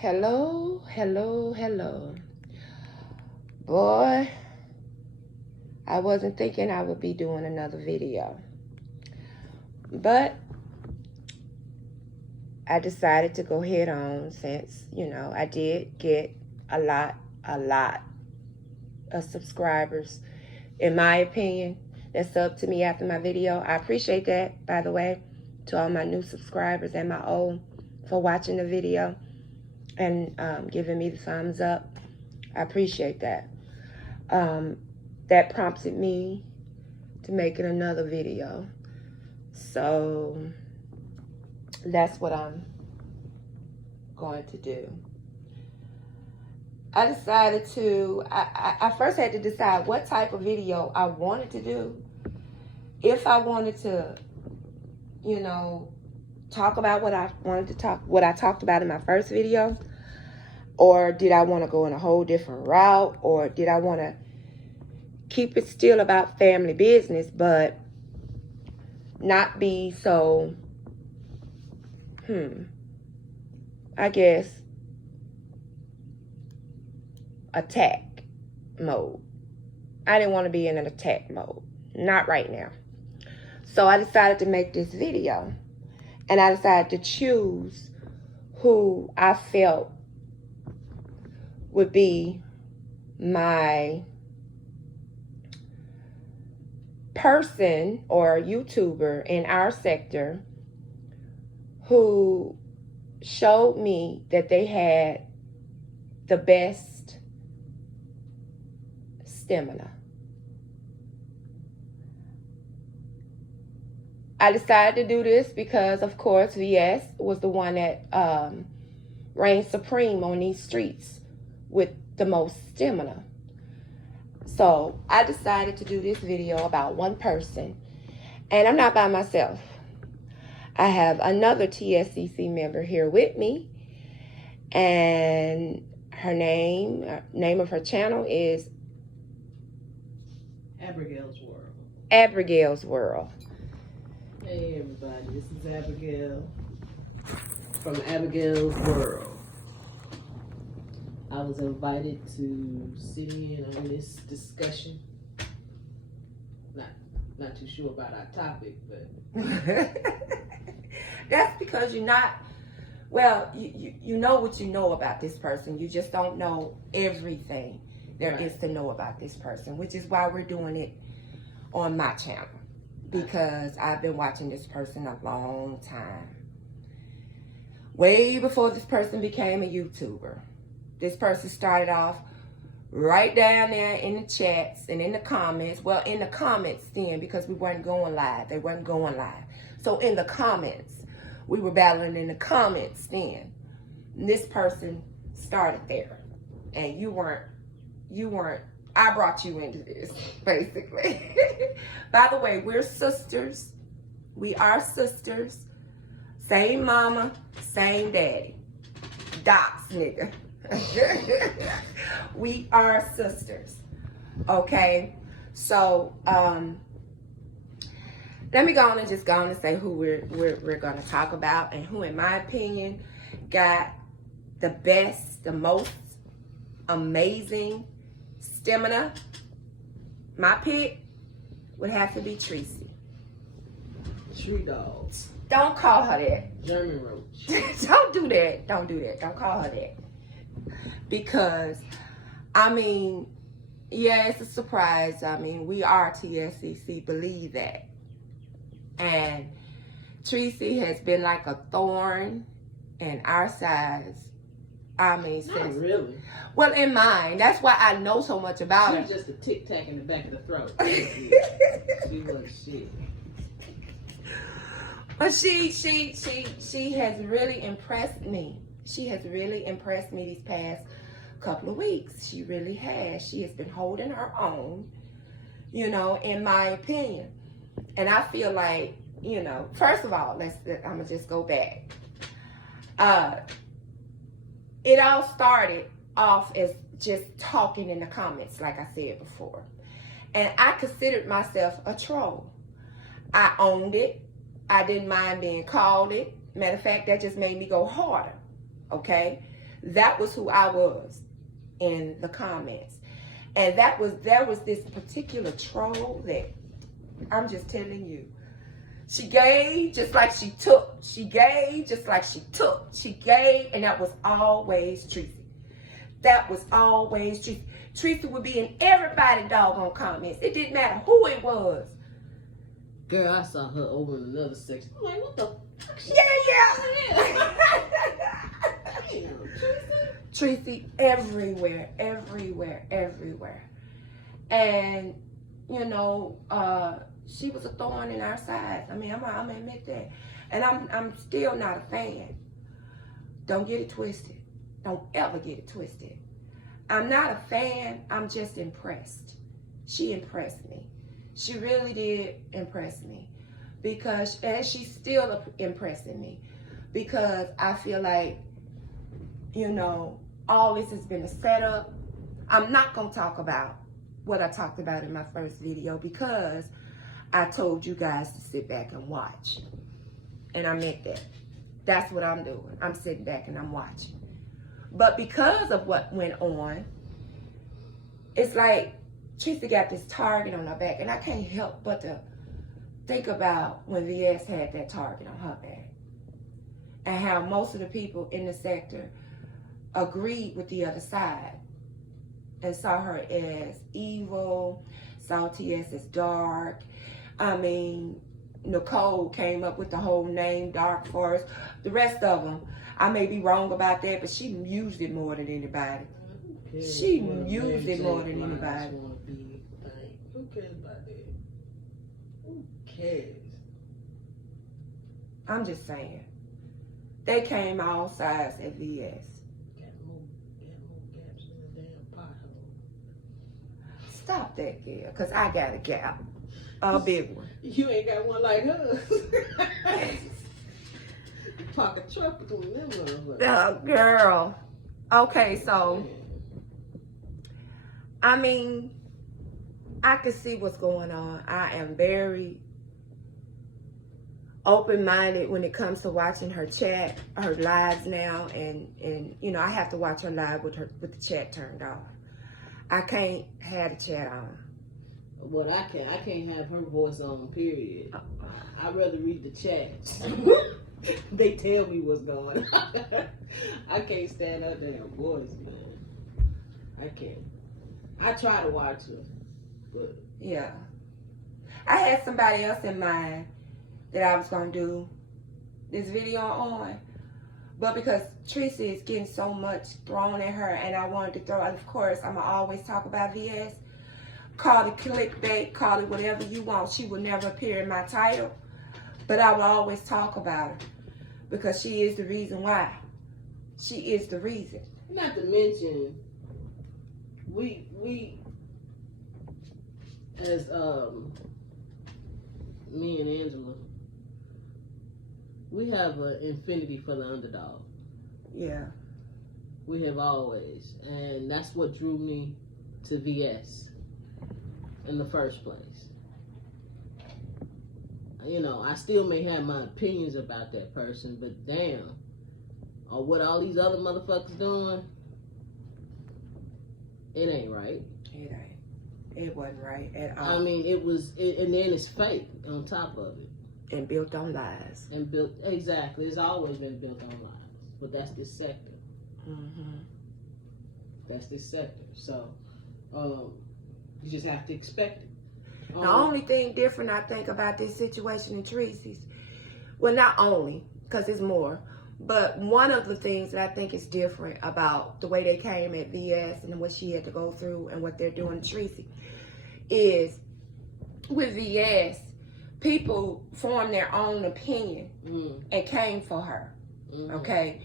Hello, hello, hello. Boy, I wasn't thinking I would be doing another video. But I decided to go head on since, I did get a lot of subscribers. In my opinion, that's up to me after my video. I appreciate that, by the way, to all my new subscribers and my old for watching the video and giving me the thumbs up. I appreciate that. That prompted me to making another video. So that's what I'm going to do. I decided to, I first had to decide what type of video I wanted to do. If I wanted to, talk about what I wanted to talk, what I talked about in my first video, or did I want to go in a whole different route, or did I want to keep it still about family business, but not be so, I guess, attack mode. I didn't want to be in an attack mode. Not right now. So I decided to make this video. And I decided to choose who I felt would be my person or YouTuber in our sector who showed me that they had the best stamina. I decided to do this because, of course, VS was the one that reigned supreme on these streets with the most stamina. So I decided to do this video about one person, and I'm not by myself. I have another TSCC member here with me, and her name of her channel is Abigail's World. Abigail's World. Hey everybody, this is Abigail from Abigail's World. I was invited to sit in on this discussion. Not too sure about our topic, but that's because you're not, well, you know what you know about this person. You just don't know everything there is to know about this person, which is why we're doing it on my channel. Because I've been watching this person a long time. Way before this person became a YouTuber. This person started off right down there in the chats and in the comments. Well, in the comments then, because we weren't going live. They weren't going live. So in the comments, we were battling in the comments then. And this person started there. And you weren't, I brought you into this, basically. By the way, we're sisters. We are sisters. Same mama, same daddy. Docs, nigga. We are sisters. Okay? So, let me go on and just go on and say who we're going to talk about, and who, in my opinion, got the best, the most amazing stamina. My pick would have to be Tracy. Tree dogs. Don't call her that. German roach. Don't do that. Don't do that. Don't call her that. Because, I mean, yeah, it's a surprise. I mean, we are TSCC, believe that. And Tracy has been like a thorn in our sides. I mean, not really. Well, in mine. That's why I know so much about her. She's just a tic-tac in the back of the throat. She wasn't shit. But she has really impressed me. She has really impressed me these past couple of weeks. She really has. She has been holding her own, in my opinion. And I feel like, first of all, I'm going to just go back. It all started off as just talking in the comments, like I said before. And I considered myself a troll. I owned it. I didn't mind being called it. Matter of fact, that just made me go harder. Okay? That was who I was in the comments. And there was this particular troll that, I'm just telling you, she gave just like she took. She gave just like she took. She gave, and that was always Tracy. That was always Tracy. Tracy would be in everybody's doggone comments. It didn't matter who it was. Girl, I saw her over in another section. I'm like, what the fuck? Yeah. Damn, Tracy everywhere. And, you know, she was a thorn in our side. I mean, I'm gonna admit that. And I'm still not a fan. Don't get it twisted. Don't ever get it twisted. I'm not a fan. I'm just impressed. She impressed me. She really did impress me. And she's still impressing me. Because I feel like, you know, all this has been a setup. I'm not gonna talk about what I talked about in my first video because I told you guys to sit back and watch. And I meant that. That's what I'm doing. I'm sitting back and I'm watching. But because of what went on, it's like Tracy got this target on her back. And I can't help but to think about when VS had that target on her back. And how most of the people in the sector agreed with the other side. And saw her as evil, saw TS as dark. I mean, Nicole came up with the whole name Dark Forest. The rest of them, I may be wrong about that, but she used it more than anybody. She used it more than anybody. Who cares about that? Who cares? I'm just saying. They came all sides at VS. Got more gaps in the damn pothole. Stop that, girl, because I got a gap. A big one. You ain't got one like hers. Park a truck between them motherfuckers. Girl. Okay, so, I mean, I can see what's going on. I am very open-minded when it comes to watching her chat, her lives now, and you know, I have to watch her live with the chat turned off. I can't have the chat on. What I can't have her voice on, period. I'd rather read the chats. They tell me what's going on. I can't stand her damn voice, man. I can't. I try to watch her, but yeah. I had somebody else in mind that I was gonna do this video on, but because Tracy is getting so much thrown at her, and I wanted to throw, of course, I'm gonna always talk about VS. Call it clickbait, call it whatever you want. She will never appear in my title, but I will always talk about her because she is the reason why. She is the reason. Not to mention, we as me and Angela, we have an infinity for the underdog. Yeah. We have always, and that's what drew me to VS in the first place. You know, I still may have my opinions about that person, but damn, or what all these other motherfuckers doing, it ain't right. It ain't. It wasn't right at all. I mean, and then it's fake on top of it. And built on lies. And built, exactly. It's always been built on lies. But that's this sector. Mm-hmm. That's this sector. So, you just have to expect it. The only thing different I think about this situation in Tracy's, well, not only, because there's more, but one of the things that I think is different about the way they came at VS and what she had to go through and what they're doing to Tracy is with VS, people formed their own opinion and came for her, okay?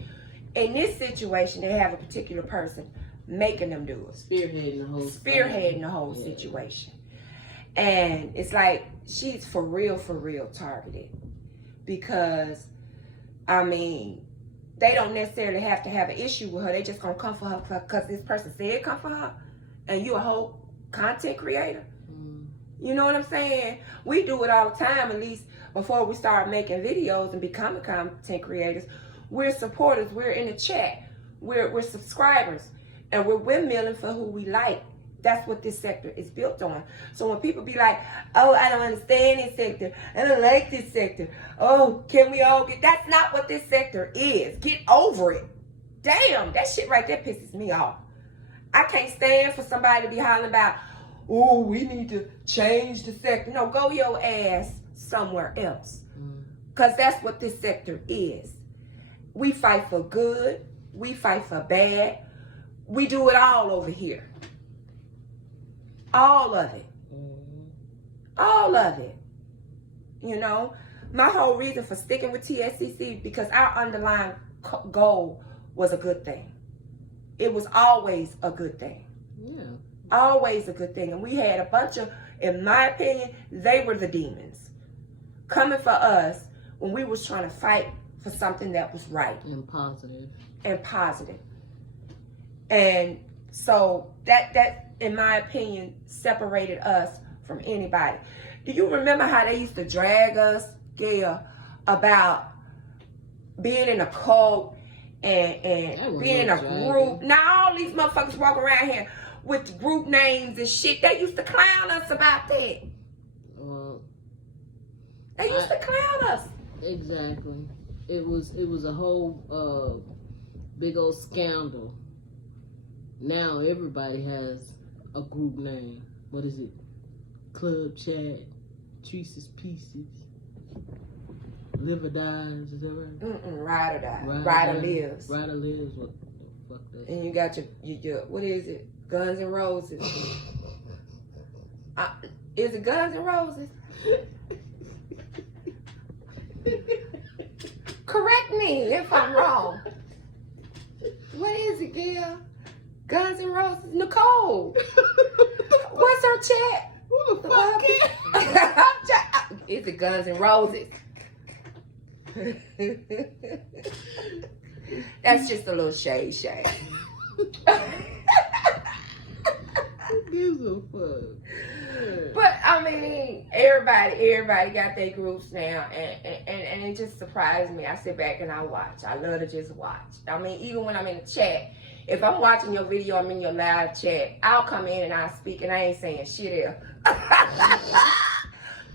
In this situation, they have a particular person making them do it. Spearheading the whole situation. And it's like, she's for real targeted. Because, I mean, they don't necessarily have to have an issue with her. They just gonna come for her because this person said come for her. And you a whole content creator. You know what I'm saying? We do it all the time, at least before we start making videos and becoming content creators. We're supporters. We're in the chat. We're subscribers, and we're windmilling for who we like. That's what this sector is built on. So when people be like, oh, I don't understand this sector. I don't like this sector. Oh, can we all get... That's not what this sector is. Get over it. Damn, that shit right there pisses me off. I can't stand for somebody to be hollering about, oh, we need to change the sector. No, go your ass somewhere else. Because that's what this sector is. We fight for good. We fight for bad. We do it all over here. All of it. All of it. You know, my whole reason for sticking with TSCC, because our underlying goal was a good thing. It was always a good thing. Yeah. Always a good thing. And we had a bunch of, in my opinion, they were the demons coming for us when we was trying to fight for something that was right. And positive. And positive. And so that in my opinion separated us from anybody. Do you remember how they used to drag us there about being in a cult and being in a group? Now all these motherfuckers walk around here with group names and shit. They used to clown us about that. They used to clown us. Exactly. It was a whole big old scandal. Now everybody has a group name. What is it? Club Chat, Teresa's Pieces, Live or Dies, is that right? Ride or Die. Ride or Lives. Ride or Lives, what the fuck that? And you got your what is it? Guns N' Roses. Is it Guns N' Roses? Correct me if I'm wrong. What is it, Gail? Guns N' Roses. Nicole. What's her chat? Who the fuck is? Is it Guns N' Roses? That's just a little shade. Who gives a fuck? But I mean, everybody got their groups now, and it just surprised me. I sit back and I watch. I love to just watch. I mean, even when I'm in the chat, if I'm watching your video, I'm in your live chat, I'll come in and I'll speak, and I ain't saying shit else.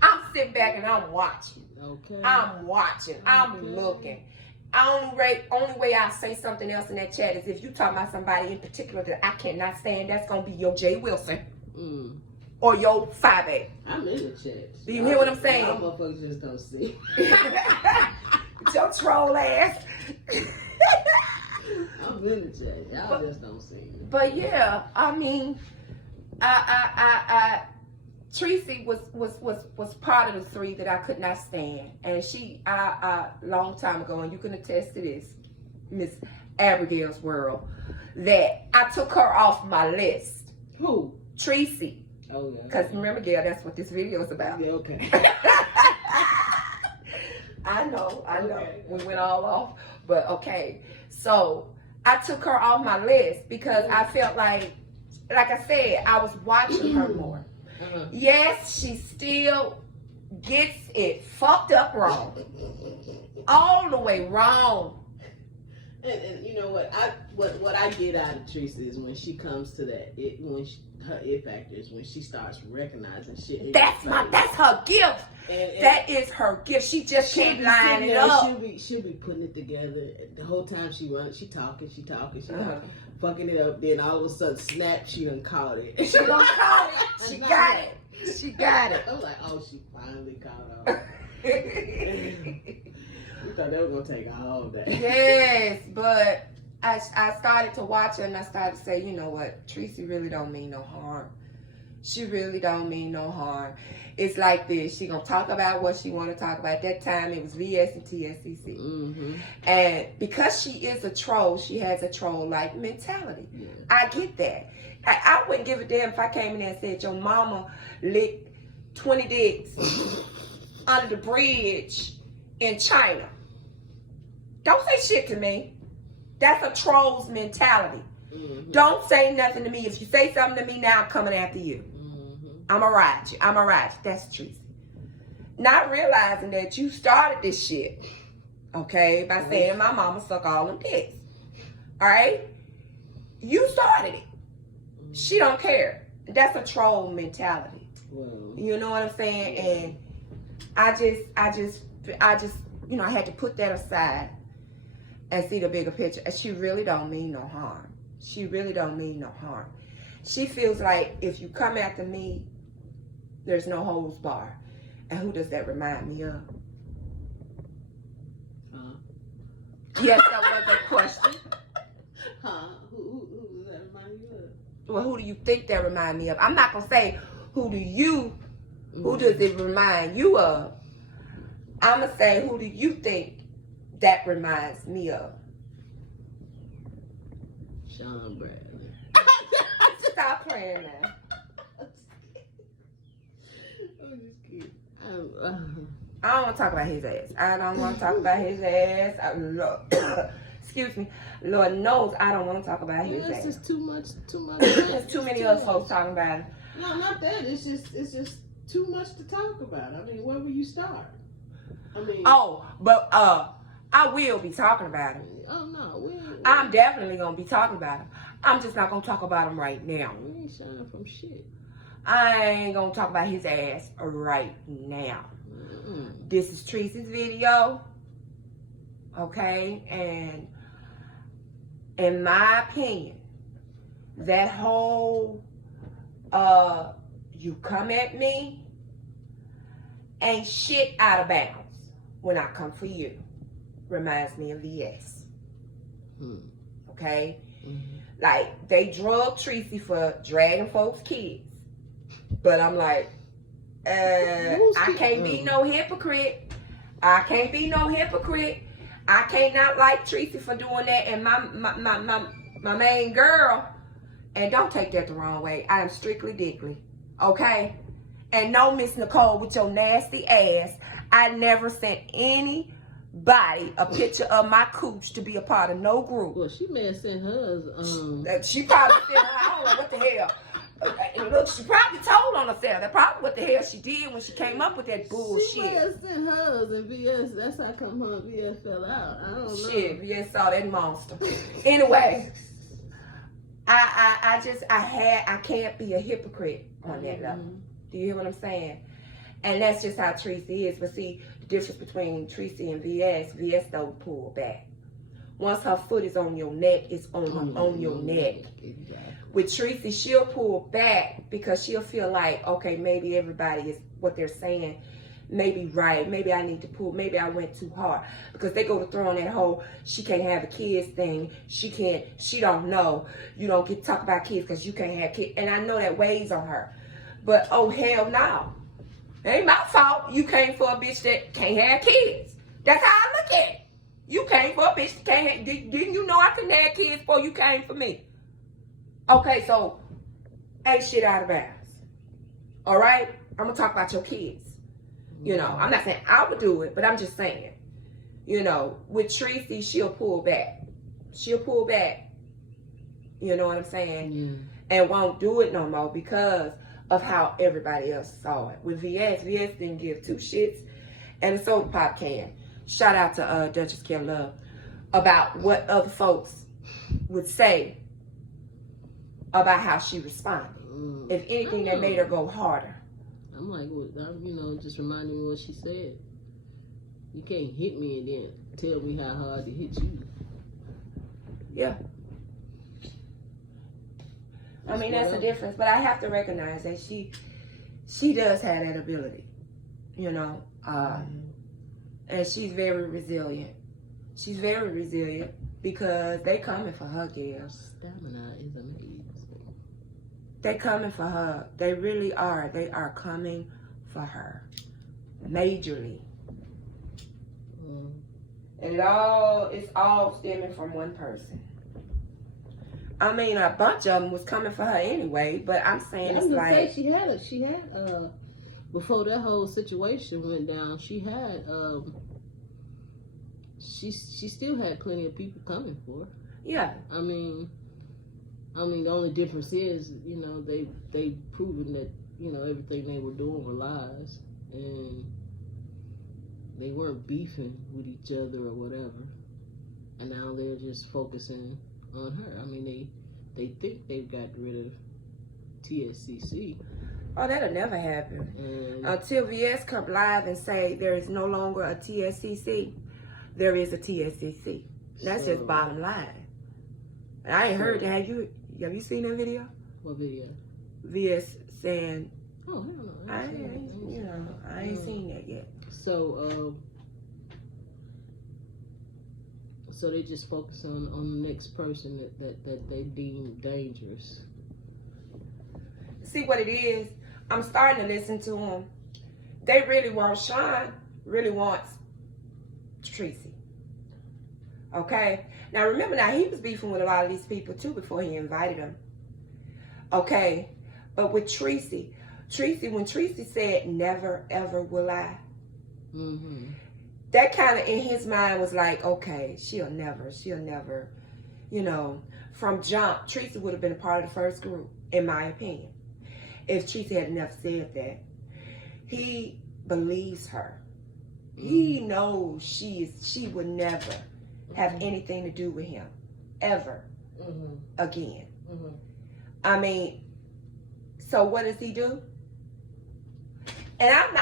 I'm sitting back and I'm watching. Okay. I'm watching. I'm looking. Only way I say something else in that chat is if you talk about somebody in particular that I cannot stand. That's gonna be your Jay Wilson or your 5A. I'm in the chat. Do you hear what I'm saying? Y'all motherfuckers just don't see. Your troll ass. I'm in the chat. Y'all just don't see me. But yeah, I mean, Tracy was part of the three that I could not stand, and she, long time ago, and you can attest to this, Miss Abigail's World, that I took her off my list. Who? Tracy. Oh yeah. Because remember, Gail, that's what this video is about. Yeah, okay. I know. Okay. We went all off, but okay. So I took her off my list because I felt like I said, I was watching her more. Yes, she still gets it fucked up wrong. All the way wrong. And you know what I get out of Teresa is when she comes to that her it factor is when she starts recognizing shit. That's her gift. And that is her gift. She just can't line it up. She'll be putting it together the whole time she runs. She talking, fucking it up. Then all of a sudden, snap! She done caught it. She done caught it. She got it. She got it. I was like, oh, she finally caught on. We thought that was gonna take all day. Yes, but I started to watch her and I started to say, you know what, Tracy really don't mean no harm. She really don't mean no harm. It's like this. She gonna talk about what she want to talk about. At that time, it was VS and TSCC. Mm-hmm. And because she is a troll, she has a troll-like mentality. Yeah. I get that. I wouldn't give a damn if I came in there and said, your mama licked 20 dicks under the bridge in China. Don't say shit to me. That's a troll's mentality. Mm-hmm. Don't say nothing to me. If you say something to me now, I'm coming after you. Mm-hmm. I'm going to ride you. That's Tracy. Not realizing that you started this shit, okay, by saying my mama suck all them dicks. All right? You started it. She don't care. That's a troll mentality. Well, You know what I'm saying? And I just, you know, I had to put that aside and see the bigger picture. And she really don't mean no harm. She really don't mean no harm. She feels like if you come after me, there's no holds bar. And who does that remind me of? Yes, that was a question. Who does that remind you of? Well, who do you think that remind me of? I'm not gonna say who does it remind you of? I'm gonna say who do you think that reminds me of? Sean Bradley. Stop playing now. I'm just kidding. I don't want to talk about his ass. I don't want to talk about his ass. Excuse me. Lord knows I don't want to talk about his ass. It's just too much. There's too many other folks talking about it. No, not that. It's just too much to talk about. I mean, where will you start? I mean. Oh, but I will be talking about him. Oh no, I'm definitely gonna be talking about him. I'm just not gonna talk about him right now. We ain't shining from shit. I ain't gonna talk about his ass right now. This is Tracy's video, okay? And in my opinion, that whole you come at me ain't shit out of bounds when I come for you reminds me of VS. Okay? Like, they drug Tracy for dragging folks' kids. But I'm like, I can't be no hypocrite. I can't be no hypocrite. I can't not like Tracy for doing that. And my main girl, and don't take that the wrong way, I am strictly dickly. Okay? And no, Miss Nicole, with your nasty ass, I never sent anybody a picture of my cooch to be a part of no group. Well, she may have sent hers. She probably sent her, I don't know what the hell. Look, she probably told on herself. That's probably what the hell she did when she came up with that bullshit. She may have sent hers and VS. That's how come her and VS fell out. I don't know. Shit, VS saw that monster. Anyway, I can't be a hypocrite on that level. Do you hear what I'm saying? And that's just how Tracy is. But see, the difference between Tracy and VS don't pull back. Once her foot is on your neck, it's on your neck. Exactly. With Tracy, she'll pull back because she'll feel like, okay, maybe everybody is what they're saying, maybe right. Maybe I need to pull. Maybe I went too hard because they go to throwing that whole she can't have a kids thing. She don't know. You don't get to talk about kids because you can't have kids. And I know that weighs on her. But oh hell no, it ain't my fault. You came for a bitch that can't have kids. That's how I look at it. You came for a bitch that can't have. Didn't you know I couldn't have kids before you came for me? Okay, so ain't shit out of bounds. All right? I'm going to talk about your kids. You know, I'm not saying I would do it, but I'm just saying, you know, with Tracy, she'll pull back. She'll pull back. You know what I'm saying? Yeah. And won't do it no more because of how everybody else saw it. With VS didn't give two shits and a soda pop can. Shout out to Duchess Care Love about what other folks would say about how she responded. If anything, that made her go harder. I'm like, you know, just reminding me what she said. You can't hit me and then tell me how hard to hit you. Yeah. I mean, that's the difference. But I have to recognize that she does have that ability, you know. And she's very resilient. She's very resilient because they coming for her, girls. Stamina is amazing. They coming for her. They really are. They are coming for her. Majorly. And it's all stemming from one person. I mean, a bunch of them was coming for her anyway, but I'm saying it's like... She had, before that whole situation went down, she had, she still had plenty of people coming for her. Yeah. I mean, the only difference is, you know, they proven that, you know, everything they were doing were lies, and they weren't beefing with each other or whatever, and now they're just focusing on her. I mean, they think they've got rid of TSCC. Oh, that'll never happen. And Until VS come live and say there is no longer a TSCC, there is a TSCC. That's just bottom line. And I ain't heard that. Have you seen that video? What video? VS saying, oh, hell no. I ain't seen that yet. So they just focus on the next person that they deem dangerous. See what it is? I'm starting to listen to them. They really want Sean, really wants Tracy. Okay? Now remember, he was beefing with a lot of these people too before he invited them. Okay? But with Tracy, when Tracy said, never ever will I, that kind of in his mind was like, okay, she'll never, from jump, Tracy would have been a part of the first group, in my opinion. If Tracy had never said that. He believes her. He knows she would never have anything to do with him, ever, again. I mean, so what does he do? And I'm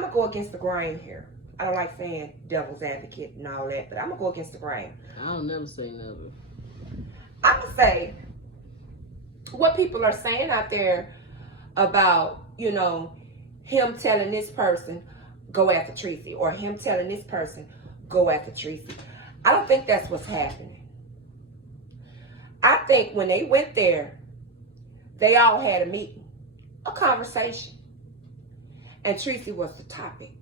gonna go against the grain here. I don't like saying devil's advocate and all that, but I'm gonna go against the grain. I'll never say never. I'm gonna say what people are saying out there about, him telling this person go after Tracy, or him telling this person go after Tracy. I don't think that's what's happening. I think when they went there, they all had a meeting, a conversation, and Tracy was the topic.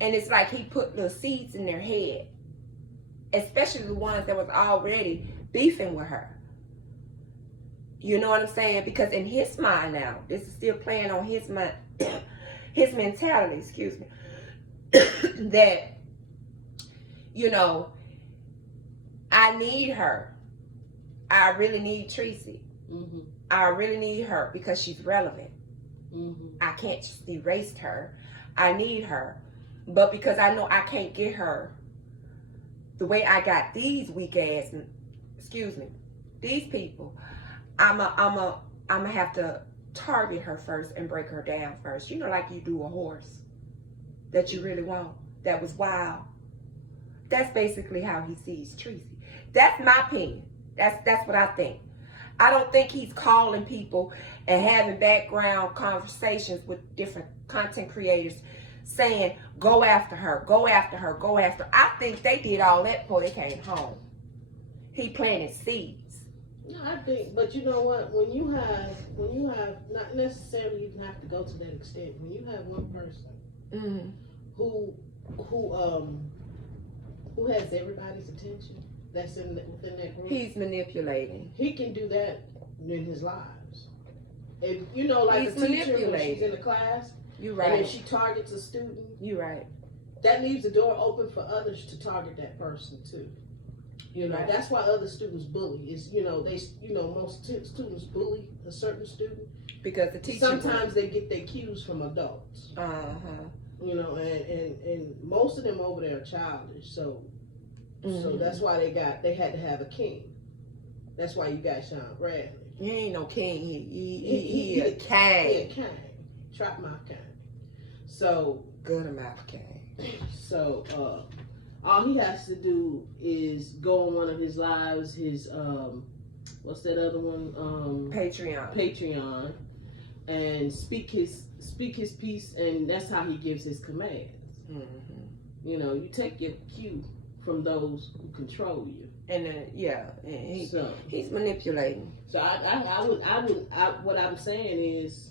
And it's like he put little seeds in their head, especially the ones that was already beefing with her. You know what I'm saying? Because in his mind now, this is still playing on his mind, his mentality, excuse me, that, I need her. I really need Tracy. I really need her because she's relevant. I can't just erase her. I need her. But because I know I can't get her the way I got these weak ass, these people, I'm a have to target her first and break her down first. Like you do a horse that you really want, that was wild. That's basically how he sees Tracy. That's my opinion. That's what I think. I don't think he's calling people and having background conversations with different content creators saying, go after her, go after her, go after her. I think they did all that before they came home. He planted seeds. No, I think, but you know what? When you have, not necessarily even have to go to that extent. When you have one person who has everybody's attention, that's within that group. He's manipulating. He can do that in his lives. If like he's a teacher when she's in a class, you're right. And if she targets a student, you're right. That leaves the door open for others to target that person too. Right. That's why other students bully. Is most students bully a certain student because the teacher. Sometimes they get their cues from adults. And most of them over there are childish. So that's why they had to have a king. That's why you got Sean Bradley. He ain't no king. He a king. He a king. Trap mouth king. So good mouth king. So all he has to do is go on one of his lives, his what's that other one? Patreon, and speak his piece, and that's how he gives his commands. You take your cue from those who control you. And then he's manipulating. So I would what I'm saying is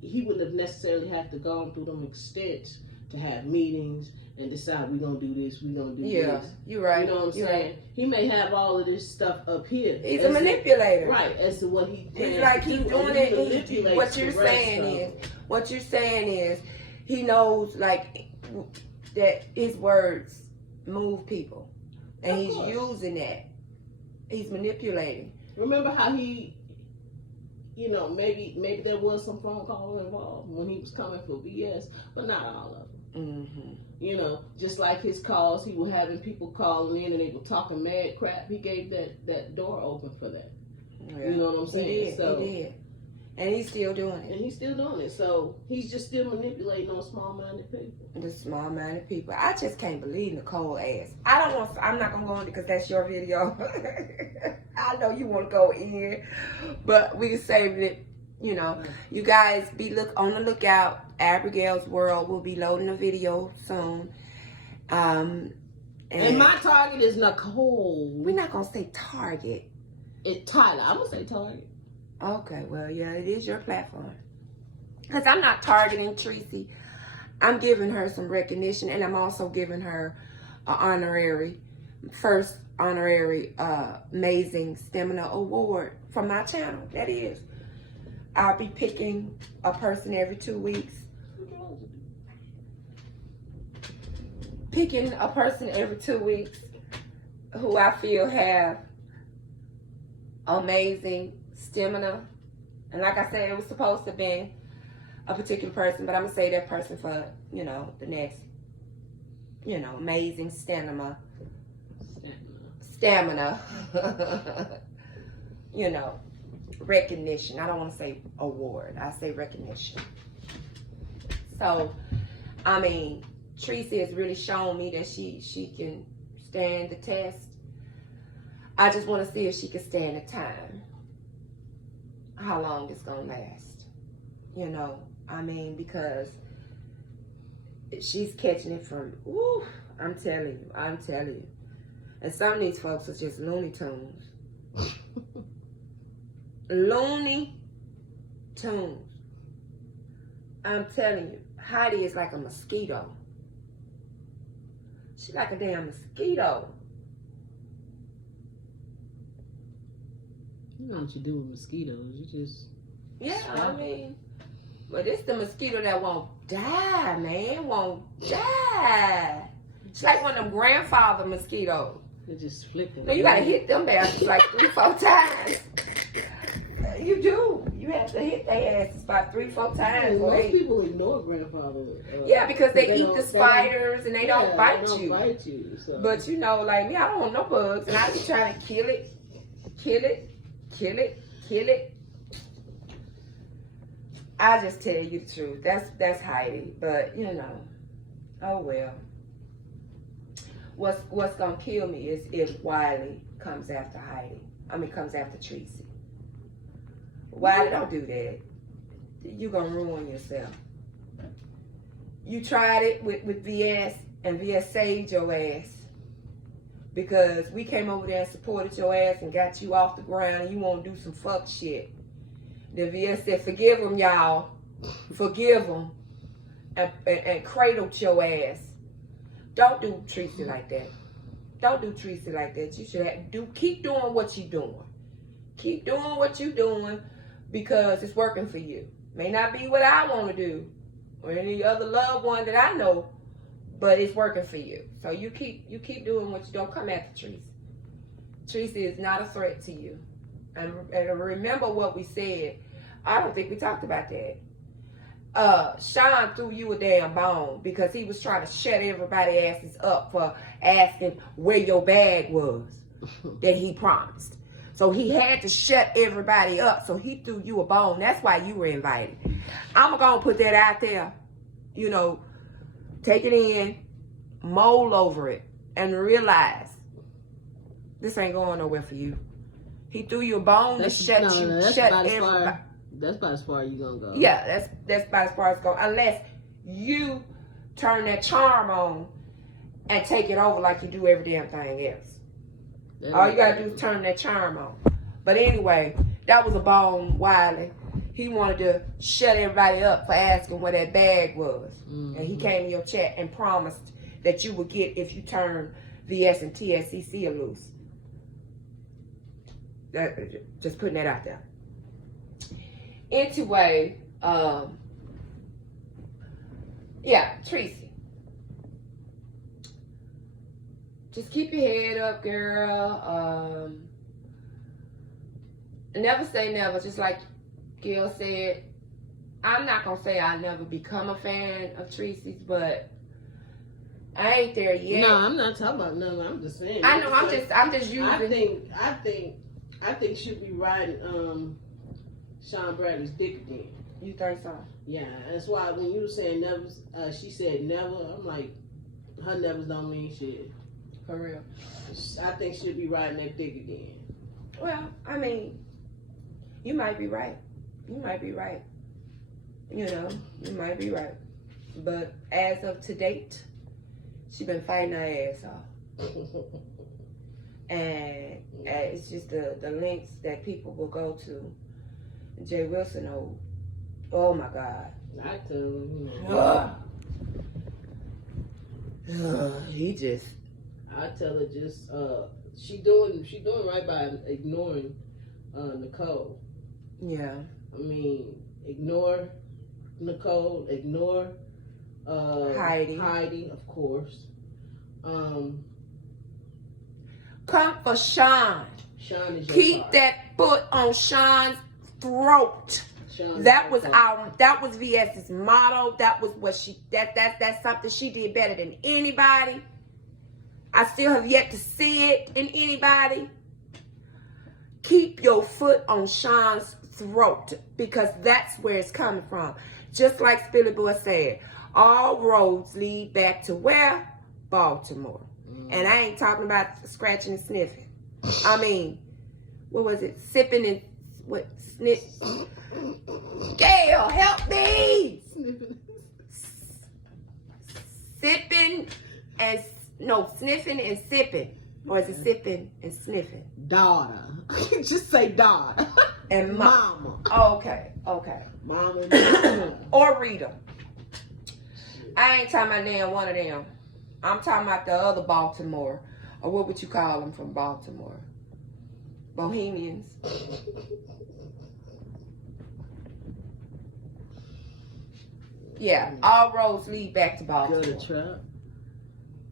he wouldn't have necessarily have to go through them extents to have meetings and decide we're gonna do this, we're gonna do this. Yeah, you're right. You know what I'm saying? Right. He may have all of this stuff up here. He's a manipulator. Right, as to what he plans. It's like he's doing it. What you're saying is he knows like that his words move people. And he's using that. He's manipulating. Remember how he, maybe there was some phone call involved when he was coming for BS, but not all of them. Mm-hmm. You know, just like his calls, he was having people calling in and they were talking mad crap. He gave that door open for that. Yeah. You know what I'm saying? He did. So, he did. And he's still doing it. And he's still doing it. So he's just still manipulating on small-minded people. The small-minded people. I just can't believe Nicole ass. I'm not gonna go in because that's your video. I know you want to go in, but we can save it. You know, you guys on the lookout. Abigail's World will be loading a video soon. And my target is Nicole. We're not gonna say target. It's Tyler. I'm gonna say target. Okay, well, yeah, it is your platform. Because I'm not targeting Tracy. I'm giving her some recognition, and I'm also giving her an first honorary Amazing Stamina Award from my channel. That is. I'll be picking a person every 2 weeks. Picking a person every 2 weeks who I feel have amazing stamina. And like I said, it was supposed to be a particular person, but I'm gonna say that person for, you know, the next, you know, amazing stamina. You know, recognition. I don't want to say award. I say recognition. So, I mean, Tracy has really shown me that she can stand the test. I just want to see if she can stand the time. How long it's gonna last. You know, I mean, because she's catching it from, ooh, I'm telling you. And some of these folks are just Looney Tunes. Looney Tunes. I'm telling you, Heidi is like a mosquito. She's like a damn mosquito. You know what you do with mosquitoes. You just... Yeah, I mean, but it's the mosquito that won't die, man. Won't die. It's like one of them grandfather mosquitoes. They just flip them. No, you gotta hit them bastards like 3-4 times. You do. You have to hit their asses about 3-4 times. Most people ignore grandfather. Yeah, because they eat the spiders and they don't bite you. Bite you. So. But you know, like me, I don't want no bugs, and I be trying to kill it. I just tell you the truth. That's Heidi. But you know, oh well. What's gonna kill me is if Wiley comes after Heidi. Comes after Tracy. Wiley, don't do that. You're gonna ruin yourself. You tried it with VS, and VS saved your ass. Because we came over there and supported your ass and got you off the ground, and you want to do some fuck shit. Then VS said, forgive them, y'all. Forgive them. And cradled your ass. Don't do Tracy like that. Don't do Tracy like that. You should keep doing what you're doing. Keep doing what you're doing because it's working for you. May not be what I want to do or any other loved one that I know, but it's working for you. So you keep doing what you don't come after Tracy. Tracy is not a threat to you. And remember what we said. I don't think we talked about that. Sean threw you a damn bone because he was trying to shut everybody asses up for asking where your bag was that he promised. So he had to shut everybody up. So he threw you a bone. That's why you were invited. I'm going to put that out there. You know, take it in, mull over it, and realize this ain't going nowhere for you. He threw you a bone to shut everybody. That's about as far as you're gonna go. Yeah, that's about as far as go. Unless you turn that charm on and take it over like you do every damn thing else. All you gotta do is turn that charm on. But anyway, that was a bone Wiley. He wanted to shut everybody up for asking where that bag was. Mm-hmm. And he came in your chat and promised that you would get if you turn VS and TSCC loose. Just putting that out there. Anyway, yeah, Tracy. Just keep your head up, girl. Never say never. Just like Gil said, I'm not going to say I'll never become a fan of Tracy's, but I ain't there yet. No, I'm not talking about nothing. I'm just saying. I know. I'm just using. I think she'll be riding Sean Bradley's dick again. You think so? Yeah, that's why when you were saying never, she said never. I'm like, her nevers don't mean shit. For real. I think she'll be riding that dick again. Well, I mean, you might be right. You might be right. You know, you might be right. But as of to date, she been fighting her ass off. And it's just the links that people will go to. Jay Wilson, oh my God. I tell him, he just. I tell her just she doing right by ignoring Nicole. Yeah. I mean, ignore Nicole, ignore Heidi, of course. Come for Sean. Sean is your Keep part. that foot on Sean's throat. That was VS's motto. That was what that's something she did better than anybody. I still have yet to see it in anybody. Keep your foot on Sean's throat, because that's where it's coming from. Just like Spilly Boy said, all roads lead back to where? Baltimore. And I ain't talking about scratching and sniffing. I mean, what was it? Sipping and what? Sniff. Gail, help me! Sipping and sniffing and sipping, or is it sipping and sniffing? Daughter, just say daughter and mama. Oh, okay. Mama and mama. Or Rita. I ain't talking about damn one of them. I'm talking about the other Baltimore, or what would you call them from Baltimore? Bohemians. Yeah, all roads lead back to Baltimore. Go to Trump.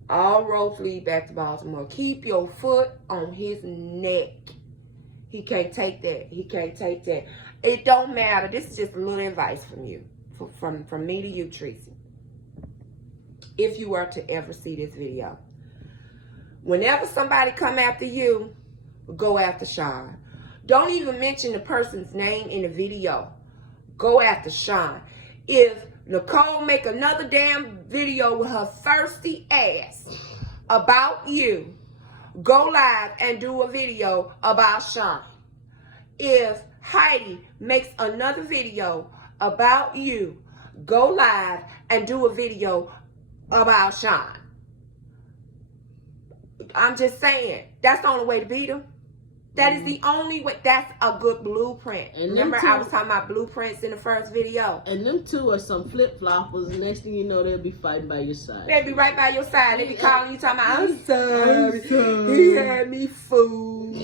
All roads lead back to Baltimore. Keep your foot on his neck. He can't take that. He can't take that. It don't matter. This is just a little advice from you, from me to you, Tracy. If you were to ever see this video, whenever somebody come after you, go after Sean. Don't even mention the person's name in the video. Go after Sean. If Nicole make another damn video with her thirsty ass about you, go live and do a video about Sean. If Heidi makes another video about you, go live and do a video about Sean. I'm just saying, that's the only way to beat him. That is the only way. That's a good blueprint. And remember, I was talking about blueprints in the first video. And them two are some flip-floppers. Next thing you know, they'll be fighting by your side. They'll be right by your side. They be calling you, talking about, I'm sorry. He had me fooled.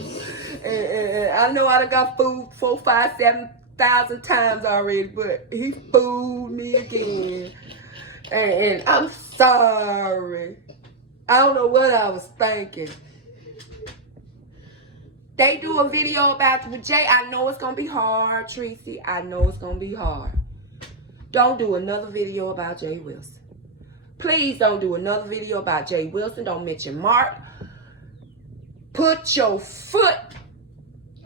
And I know I done got fooled 4, 5, 7,000 times already, but he fooled me again. And I'm sorry. I don't know what I was thinking. They do a video about with Jay. I know it's going to be hard, Tracy. I know it's going to be hard. Don't do another video about Jay Wilson. Please don't do another video about Jay Wilson. Don't mention Mark. Put your foot.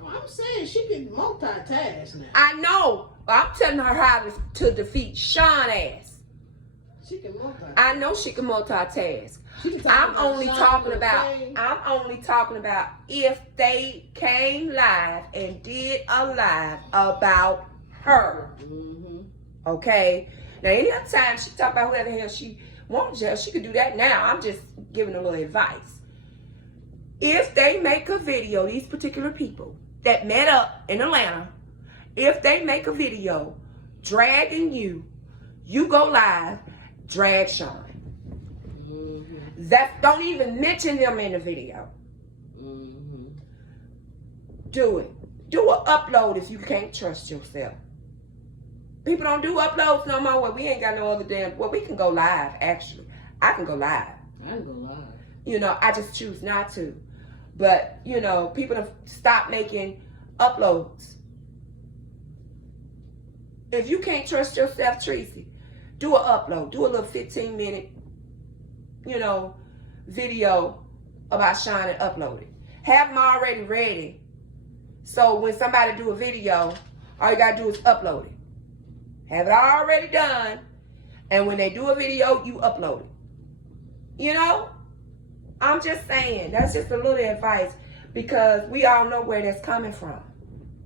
I'm saying she can multitask now. I know. I'm telling her how to defeat Sean ass. She can multitask. I know she can multitask. I'm only talking about if they came live and did a live about her. Mm-hmm. Okay? Now, any other time she talk about whoever the hell she wants, she could do that now. I'm just giving a little advice. If they make a video, these particular people that met up in Atlanta, if they make a video dragging you, you go live, drag Sean. Don't even mention them in the video. Mm-hmm. Do it. Do an upload if you can't trust yourself. People don't do uploads no more. Well, we ain't got no other damn. Well, we can go live, actually. I can go live. I can go live. You know, I just choose not to. But, you know, people have stopped making uploads. If you can't trust yourself, Tracy, do an upload. Do a little 15-minute video about Sean and upload it. Have them already ready. So when somebody do a video, all you gotta do is upload it. Have it already done. And when they do a video, you upload it. I'm just saying. That's just a little advice. Because we all know where that's coming from.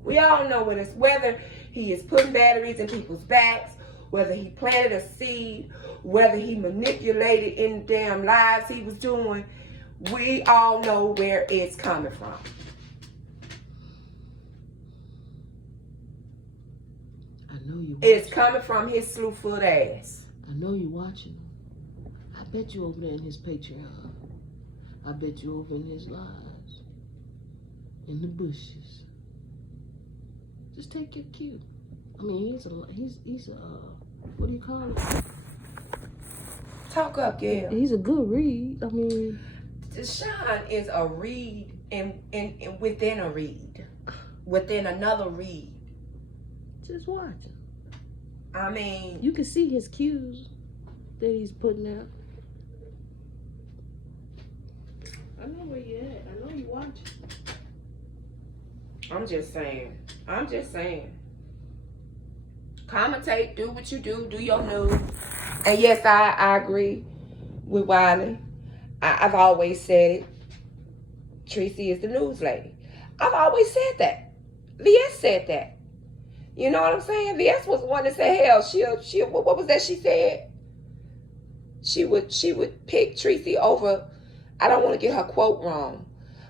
We all know whether he is putting batteries in people's backs, whether he planted a seed, whether he manipulated in the damn lives he was doing. We all know where it's coming from. I know you. It's coming from his slew-foot ass. I know you watching. I bet you over there in his Patreon. I bet you over in his lives. In the bushes. Just take your cue. I mean, he's a what do you call it? Talk up, Gail. He's a good read. I mean, Sean is a read in within a read, within another read. Just watch him. I mean, you can see his cues that he's putting out. I know where you at. I know you watching. I'm just saying. Commentate, do what you do your news. And yes, I agree with Wiley. I've always said it. Tracy is the news lady. I've always said that. VS said that. You know what I'm saying? VS was the one that said, hell, she'll what was that she said? She would pick Tracy over, I don't want to get her quote wrong,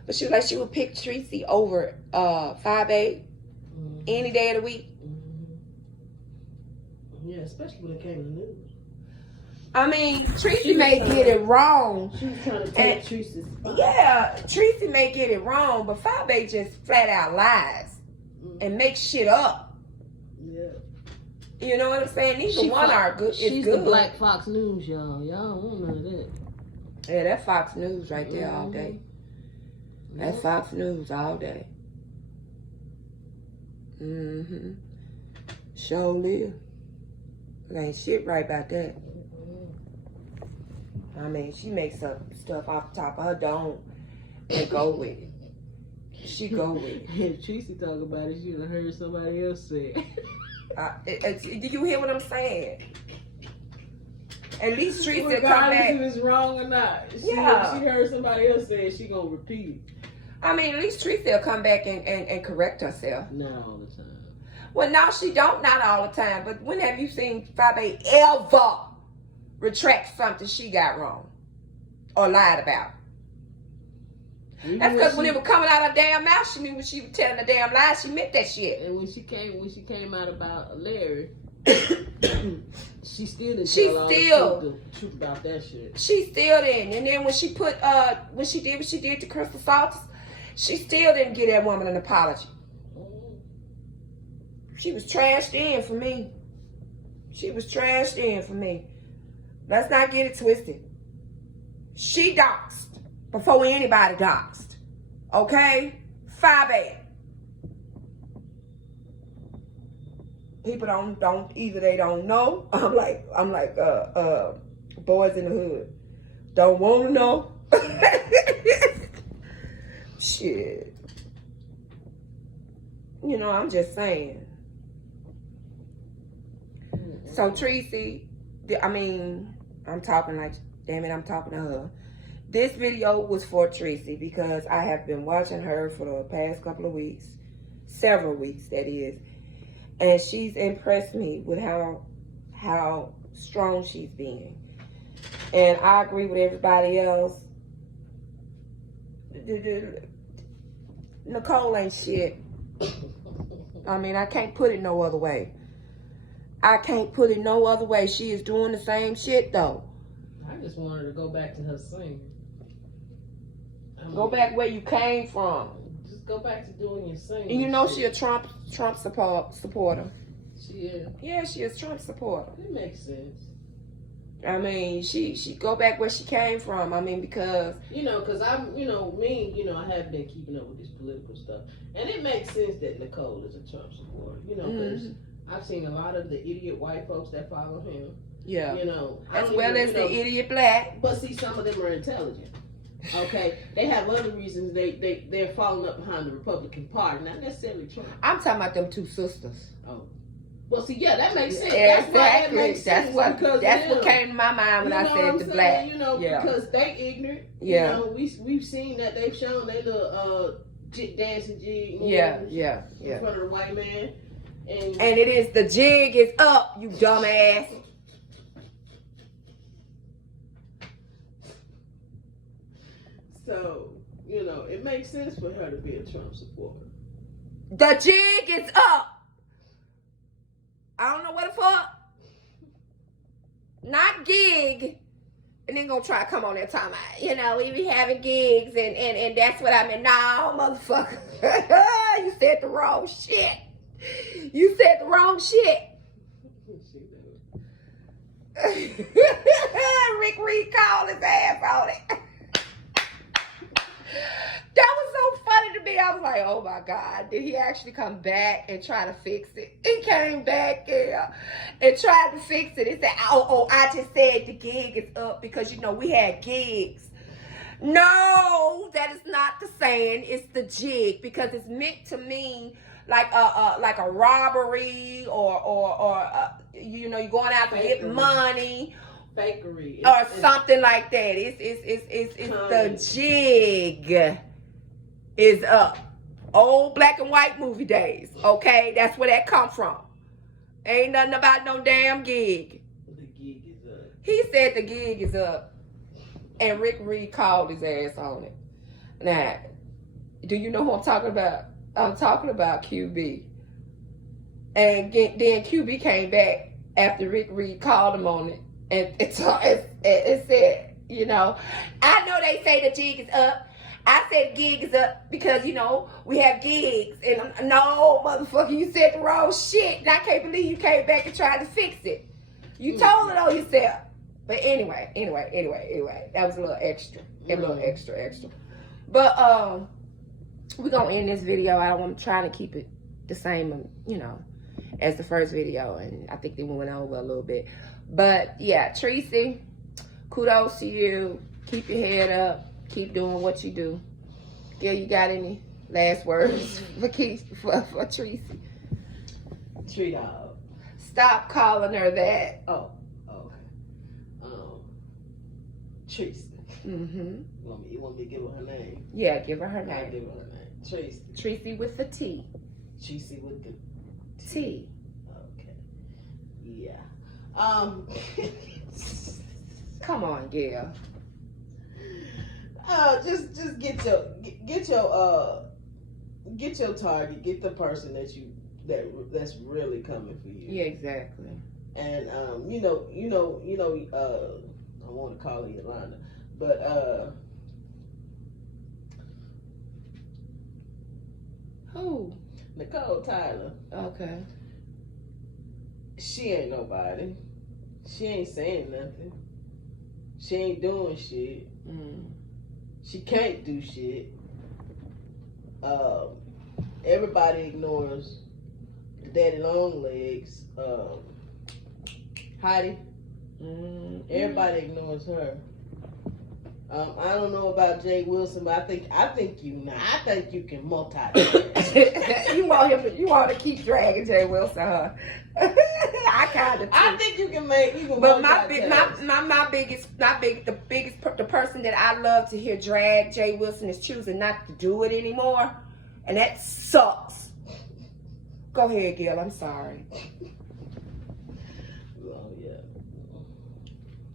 but she was like, she would pick Tracy over 5'8" any day of the week. Yeah, especially when it came to news. I mean, Tracy may get it wrong. She was trying to take Tracy's spot. Yeah, Tracy may get it wrong, but 5'8" just flat out lies and make shit up. Yeah. You know what I'm saying? Neither one are good. She's the Black Fox News, y'all. Y'all don't want none of that. Yeah, that Fox News right there all day. That Fox News all day. Sure live. There ain't shit right about that. I mean, she makes up stuff off the top of her dome and go with it. She go with it. If Tracy talk about it, she would have heard somebody else say it. Do you hear what I'm saying? At least Tracy will come regardless back. if it's wrong or not. She heard somebody else say it, she gonna repeat it. I mean, at least Tracy will come back and correct herself. Not all the time. Well, no, she don't. Not all the time. But when have you seen 5'8" ever retract something she got wrong or lied about? Even that's because when it was coming out of her damn mouth, she knew when she was telling a damn lie, she meant that shit. And when she came out about Larry, she still didn't tell the truth about that shit. She still didn't. And then when she put when she did what she did to Crystal Salters, she still didn't give that woman an apology. She was trashed in for me. Let's not get it twisted. She doxed before anybody doxed. Okay? 5'8". People don't either they don't know. I'm like boys in the hood. Don't want to know. Shit. You know, I'm just saying. So Tracy, I mean, I'm talking like, damn it, I'm talking to her. This video was for Tracy because I have been watching her for the past couple of weeks, several weeks that is, and she's impressed me with how strong she's been. And I agree with everybody else. Nicole ain't shit. I mean, I can't put it no other way. She is doing the same shit though. I just want her to go back to her singing. Go back where you came from. Just go back to doing your singing. And you know she a Trump supporter. She is. Yeah, she is Trump supporter. It makes sense. I mean, she go back where she came from. I mean, because because I'm, I have been keeping up with this political stuff, and it makes sense that Nicole is a Trump supporter. Because I've seen a lot of the idiot white folks that follow him. Yeah. You know, as well as the idiot black. But see, some of them are intelligent. Okay, they have other reasons they're falling up behind the Republican Party, not necessarily Trump. I'm talking about them two sisters. Oh, well, see, yeah, that makes sense. Exactly. That's why that makes sense. That's what came to my mind when I said the black. You know, because they ignorant. Yeah. You know, we've seen that they've shown they little dancing jig. Yeah. In front of the white man, and it is the jig is up, you dumbass. So, you know, it makes sense for her to be a Trump supporter. The jig is up. I don't know what the fuck. Not gig. And then gonna try to come on there talking about, you know, we be having gigs and that's what I mean. No, motherfucker. You said the wrong shit. You said the wrong shit. Rick Reed called his ass on it. That was so funny to me. I was like, oh my God, did he actually come back and try to fix it? He came back there and tried to fix it. He said, oh, I just said the gig is up because, you know, we had gigs. No, that is not the saying. It's the jig because it's meant to mean like a robbery or you know, you're going out to get money. Fakery. Or something like that. It's the jig is up. Old black and white movie days. Okay? That's where that come from. Ain't nothing about no damn gig. The gig is up. He said the gig is up. And Rick Reed called his ass on it. Now, do you know who I'm talking about? I'm talking about QB. And then QB came back after Rick Reed called him on it. And it said, you know, I know they say the jig is up. I said gig is up because, you know, we have gigs. And no, motherfucker, you said the wrong shit. And I can't believe you came back and tried to fix it. You told it on yourself. But anyway, that was a little extra. A little extra. But we're going to end this video. I'm trying to keep it the same, you know, as the first video. And I think they went over a little bit. But yeah, Tracy, kudos to you. Keep your head up. Keep doing what you do. Gil, you got any last words for Tracy? Tree dog. Stop calling her that. Oh. Tracy. Mm-hmm. You want me to give her her name? Yeah, give her her I'll name. give her her name. Tracy. Tracy with the T. Tracy with the T. Okay. Yeah. Come on, Gail. Just get your target. Get the person that's really coming for you. Yeah, exactly. And you know. I want to call her Yolanda, but who? Nicole Tyler. Okay. She ain't nobody. She ain't saying nothing. She ain't doing shit. She can't do shit. Everybody ignores the daddy long legs. Heidi. Everybody ignores her. I don't know about Jay Wilson, but I think you can multitask. You want to keep dragging Jay Wilson, huh? I kind of. I think you can make. You can but the person that I love to hear drag Jay Wilson is choosing not to do it anymore, and that sucks. Go ahead, Gil. I'm sorry. Oh yeah,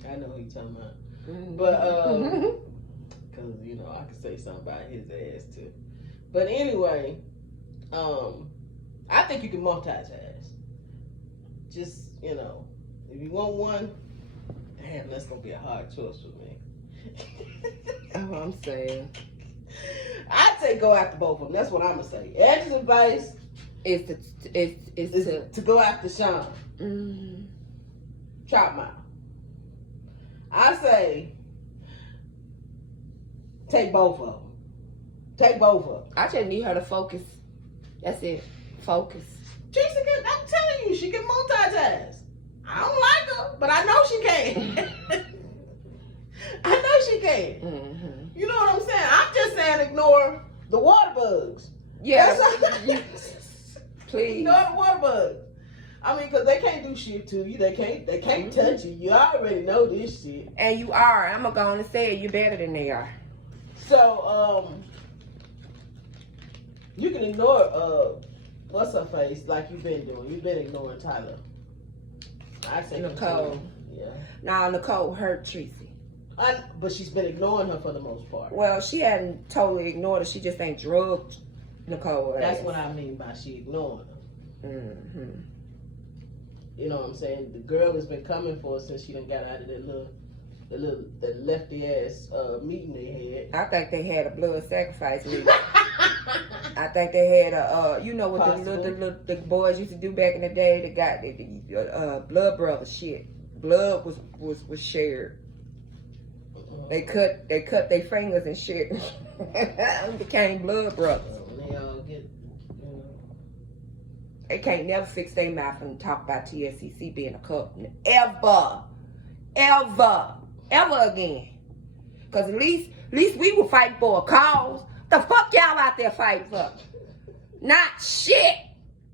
I know who you're talking about. But because you know I could say something about his ass too. But anyway, I think you can multitask. Just, you know, if you want one, damn, that's gonna be a hard choice for me. Oh, I'm saying. I'd say go after both of them. That's what I'm gonna say. Edge's advice is to go after Sean. Chop mouth. I say take both of them. Take both of them. I just need her to focus. That's it. Focus. I'm telling you, she can multitask. I don't like her, but I know can. I know she can. Mm-hmm. You know what I'm saying? I'm just saying ignore the water bugs. Yeah. Please. Ignore the water bugs. I mean, because they can't do shit to you. They can't touch you. You already know this shit. And you are. I'm going to go on and say it. You're better than they are. So, you can ignore, what's her face, like you've been doing. You've been ignoring Tyler. I say Nicole. Yeah. Now, Nicole hurt Tracy. But she's been ignoring her for the most part. Well, she hadn't totally ignored her. She just ain't drugged Nicole. That's what I mean by she ignoring her. Mm-hmm. You know what I'm saying? The girl has been coming for her since she done got out of that lefty ass meeting they had. I think they had a blood sacrifice meeting. I think they had a, you know what the boys used to do back in the day? They got the blood brother shit. Blood was shared. They cut their fingers and shit. Became blood brothers. They all get. They can't never fix their mouth and talk about TSCC being a cult ever again. Cause at least we were fighting for a cause. The fuck y'all out there fighting for? Not shit.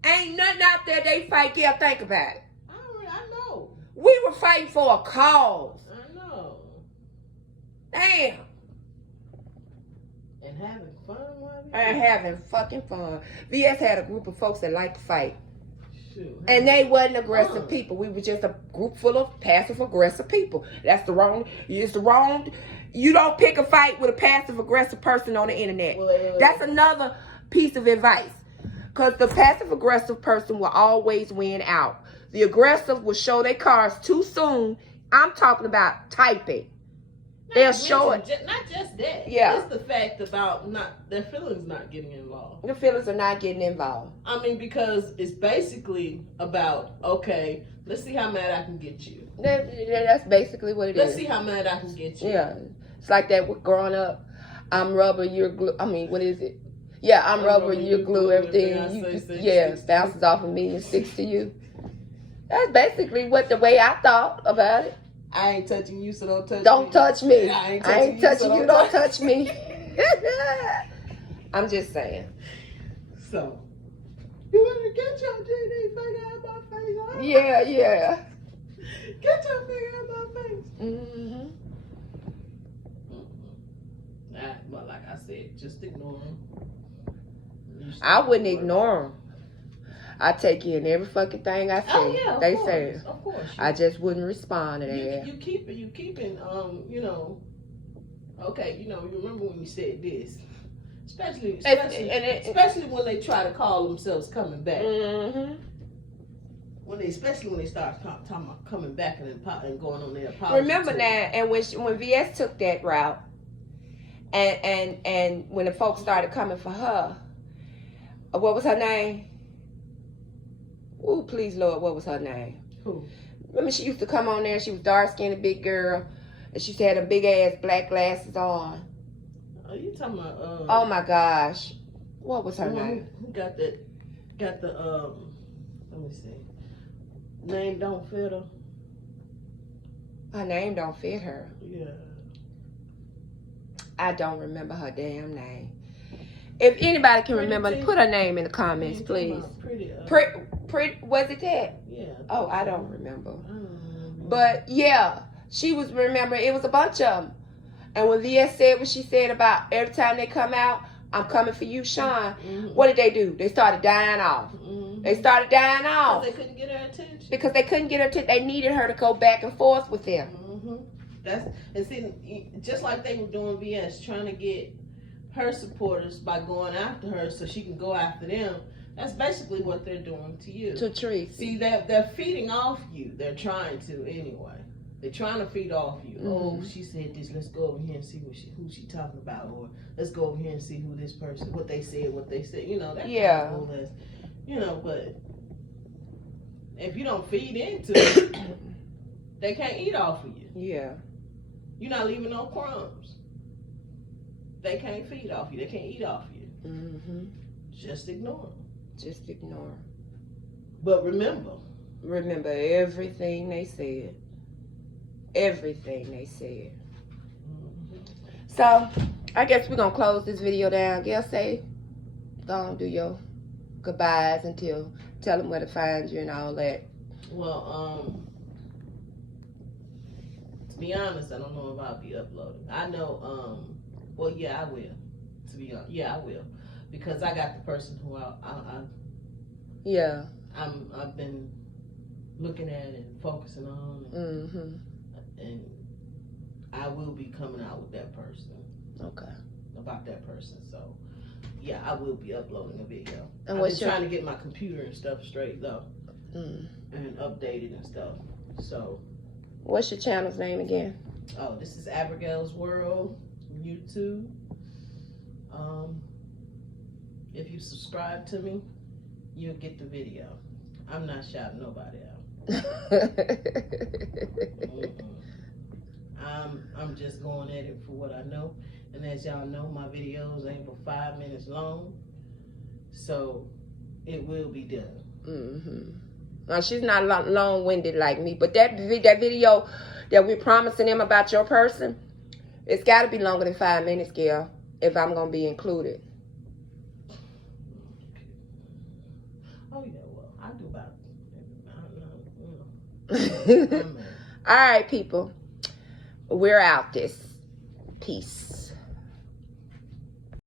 Ain't nothing out there they fight. Yeah, think about it. I know. We were fighting for a cause. I know. Damn. And having fun while we And having fucking fun. VS had a group of folks that like to fight. Shoot. And they wasn't aggressive people. We were just a group full of passive aggressive people. It's the wrong. You don't pick a fight with a passive aggressive person on the internet. Well, That's another piece of advice. Because the passive aggressive person will always win out. The aggressive will show their cards too soon. I'm talking about typing. They'll show it. Not just that. Yeah. It's the fact about their feelings not getting involved. The feelings are not getting involved. I mean, because it's basically about, okay, let's see how mad I can get you. That's basically what it is. Let's see how mad I can get you. Yeah. It's like that with growing up. I'm rubber, you're glue. I mean, what is it? Yeah, I'm rubber, you're glue. Everything bounces off of me and sticks to you. That's basically the way I thought about it. I ain't touching you, so don't touch me. Don't touch me. I ain't touching you, don't touch me. I'm just saying. So, you better get your GD finger out my face. Huh? Yeah. Get your finger out my face. Mm-hmm. Well, like I said, just ignore them. I wouldn't ignore them. I take in every fucking thing I say. Oh, yeah, they course, say. Of course. I just wouldn't respond to that. You keeping, okay, you remember when you said this. Especially when they try to call themselves coming back. Mm-hmm. Especially when they start talking about coming back and going on their apology. Remember that, and when VS took that route, and when the folks started coming for her, what was her name? Oh, please, Lord, what was her name? Who? Remember she used to come on there, she was dark-skinned, big girl, and she had a big-ass black glasses on. Are you talking about, oh, my gosh. What was her name? Who got the, let me see. Name don't fit her? Her name don't fit her. Yeah. I don't remember her damn name. If anybody can remember, put her name in the comments, please. Pretty, was it that? Yeah. Oh, I don't remember. But yeah, she was, remember, it was a bunch of them. And when VS said what she said about every time they come out, I'm coming for you, Sean. Mm-hmm. What did they do? They started dying off. Mm-hmm. They started dying off. Because they couldn't get her attention. Because they couldn't get her attention. They needed her to go back and forth with them. Mm-hmm. And see, just like they were doing VS, trying to get her supporters by going after her so she can go after them. That's basically what they're doing to you. To Tracy. See, they're feeding off you. They're trying to anyway. They're trying to feed off you. Mm-hmm. Oh, she said this. Let's go over here and see who she talking about. Or let's go over here and see who this person, what they said. You know, that yeah. kind of cool. You know, but if you don't feed into it, they can't eat off of you. Yeah. You're not leaving no crumbs. They can't feed off you. They can't eat off you. Mm-hmm. Just ignore them. Just ignore them. But remember everything they said. everything they said. So, I guess we're going to close this video down. Gail, say, go on, do your goodbyes until, tell them where to find you and all that. Well, to be honest, I don't know if I'll be uploading. I know, well, yeah, I will. To be honest, yeah, I will, because I got the person who I've been looking at and focusing on, and I will be coming out with that person. Okay. About that person, so yeah, I will be uploading a video. And I've been trying to get my computer and stuff straight though, and updated and stuff. So, what's your channel's name again? Oh, this is sWorld YouTube. If you subscribe to me, you'll get the video. I'm not shouting nobody out. I'm just going at it for what I know. And as y'all know, my videos ain't but 5 minutes long. So it will be done. Now, she's not long-winded like me, but that video that we're promising them about your person, it's got to be longer than 5 minutes, Gail, if I'm going to be included. Oh, yeah, well, I do about, I don't know. All right, people. We're out this. Peace.